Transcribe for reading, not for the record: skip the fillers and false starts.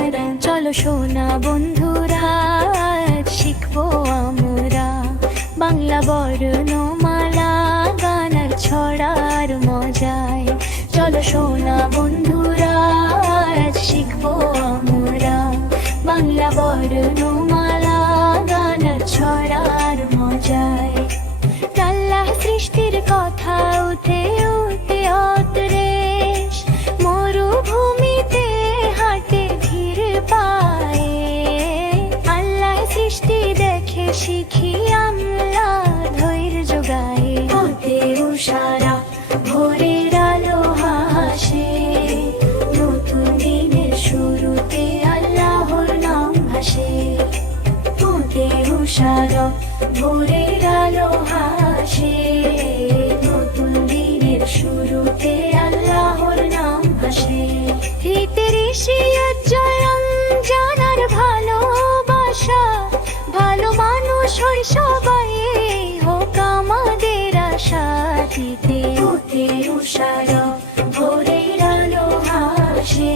চলো সোনা বন্ধুরা, শিখবো আমরা বাংলা বর্ণমালা, গানের ছড়ার মজায়। চলো সোনা বন্ধুরা, শিখবো আমরা বাংলা বর্ণমালা, গানের ছড়ার মজায়। আল্লাহ সৃষ্টির কথা উঠে উঠে অতরেশ, মরুভূমিতে হাঁটে ধীর পায়ে। আল্লাহ সৃষ্টি দেখে শিখি আমরা ধৈর্য গায়ে। হতে উষারা ভোরের আলো হাসে, নতুন দিনের শুরুতে আল্লাহর নাম ভাসে। হতে উষারা ভোরের আলো হাসে, নতুন দিনের শুরুতে আল্লাহর নাম ভাসে। হিতের জয়ং জানার ভালোবাসা, ভালো মানুষ হই সবাই, হোক আমাদের আশা। দিতে উঠে উষারা ভোরের আলো হাসে,